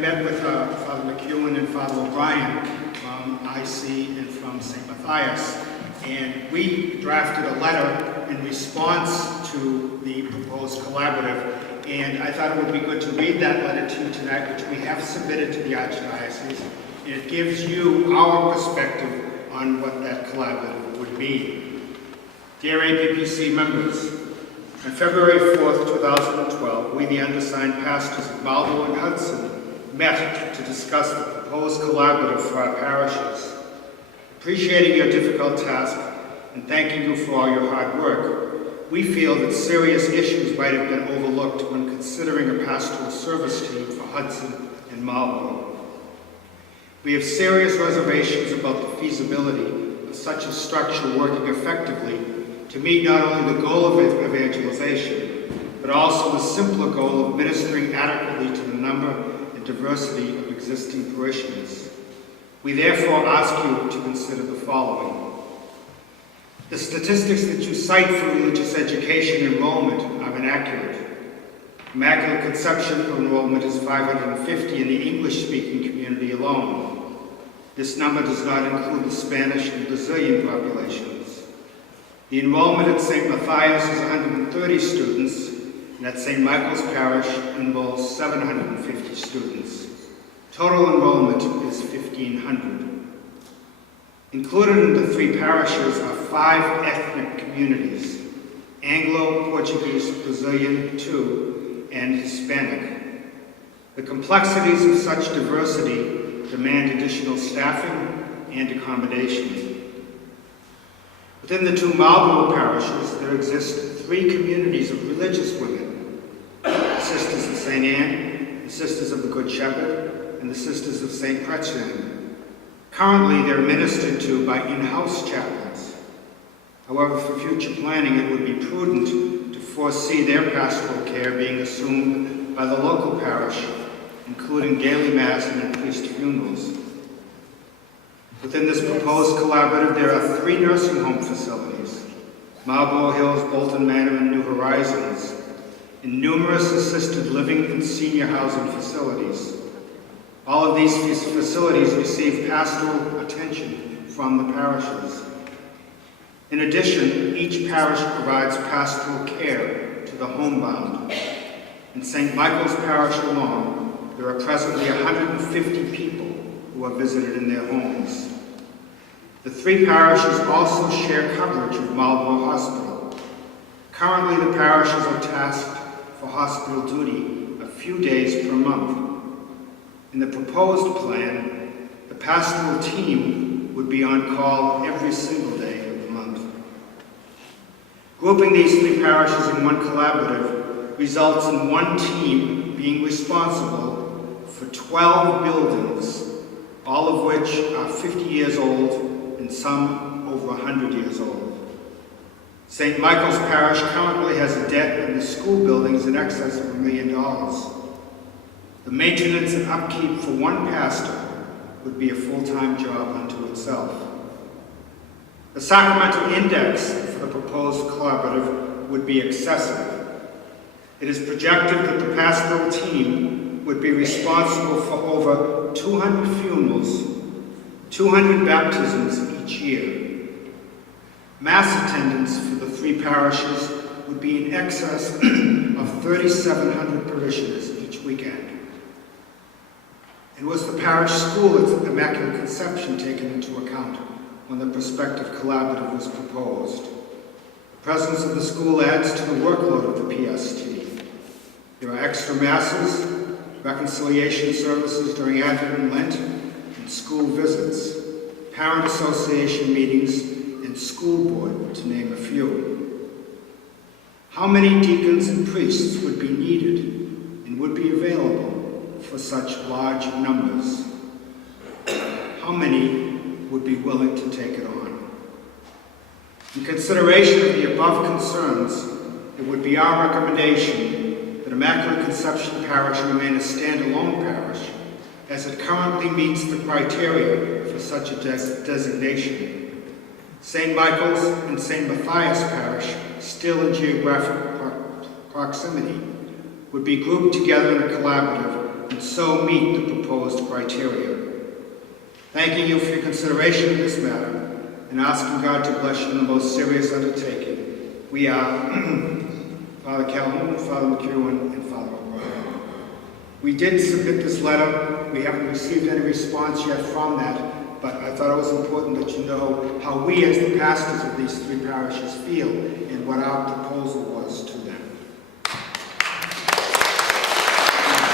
I met with Father McEwen and Father O'Brien from IC and from St. Matthias, and we drafted a letter in response to the proposed collaborative, and I thought it would be good to read that letter to you tonight, which we have submitted to the Archdiocese, and it gives you our perspective on what that collaborative would be. Dear APPC members, on February 4th, 2012, we, the undersigned pastors of Marlboro and Hudson, met to discuss the proposed collaborative for our parishes. Appreciating your difficult task and thanking you for all your hard work, we feel that serious issues might have been overlooked when considering a pastoral service team for Hudson and Marlboro. We have serious reservations about the feasibility of such a structure working effectively to meet not only the goal of evangelization, but also the simpler goal of ministering adequately to the number and diversity of existing parishioners. We therefore ask you to consider the following. The statistics that you cite for religious education enrollment are inaccurate. Immaculate Conception enrollment is 550 in the English-speaking community alone. This number does not include the Spanish and Brazilian populations. The enrollment at St. Matthias is 130 students, and at St. Michael's Parish enrolls 750 students. Total enrollment is 1,500. Included in the three parishes are 5 ethnic communities: Anglo, Portuguese, Brazilian, 2, and Hispanic. The complexities of such diversity demand additional staffing and accommodation. Within the 2 Marlboro parishes, there exist 3 communities of religious women: the Sisters of St. Anne, the Sisters of the Good Shepherd, and the Sisters of St. Pretium. Currently, they're ministered to by in-house chaplains. However, for future planning, it would be prudent to foresee their pastoral care being assumed by the local parish, including daily mass and priest funerals. Within this proposed collaborative, there are 3 nursing home facilities: Marlboro Hills, Bolton Manor, and New Horizons, and numerous assisted living and senior housing facilities. All of these facilities receive pastoral attention from the parishes. In addition, each parish provides pastoral care to the homebound. In St. Michael's Parish alone, there are presently 150 people who are visited in their homes. The 3 parishes also share coverage of Marlboro Hospital. Currently, the parishes are tasked for hospital duty a few days per month. In the proposed plan, the pastoral team would be on call every single day of the month. Grouping these 3 parishes in one collaborative results in one team being responsible for 12 buildings, all of which are 50 years old and some over 100 years old. St. Michael's Parish currently has a debt in the school buildings in excess of $1 million. The maintenance and upkeep for one pastor would be a full-time job unto itself. The sacramental index for the proposed collaborative would be excessive. It is projected that the pastoral team would be responsible for over 200 funerals, 200 baptisms each year. Mass attendance for the 3 parishes would be in excess of 3,700 parishioners each weekend. And was the parish school at Immaculate Conception taken into account when the prospective collaborative was proposed? The presence of the school adds to the workload of the PST. There are extra masses, reconciliation services during Advent and Lent, and school visits, parent association meetings, and school board, to name a few. How many deacons and priests would be needed and would be available for such large numbers? How many would be willing to take it on? In consideration of the above concerns, it would be our recommendation that Immaculate Conception Parish remain a standalone parish, as it currently meets the criteria for such a designation. St. Michael's and St. Matthias Parish, still in geographic proximity, would be grouped together in a collaborative and so meet the proposed criteria. Thanking you for your consideration of this matter and asking God to bless you in the most serious undertaking, we are Father Calhoun, Father McEwen, and Father O'Brien. We did submit this letter. We haven't received any response yet from that, but I thought it was important that you know how we as the pastors of these three parishes feel and what our proposal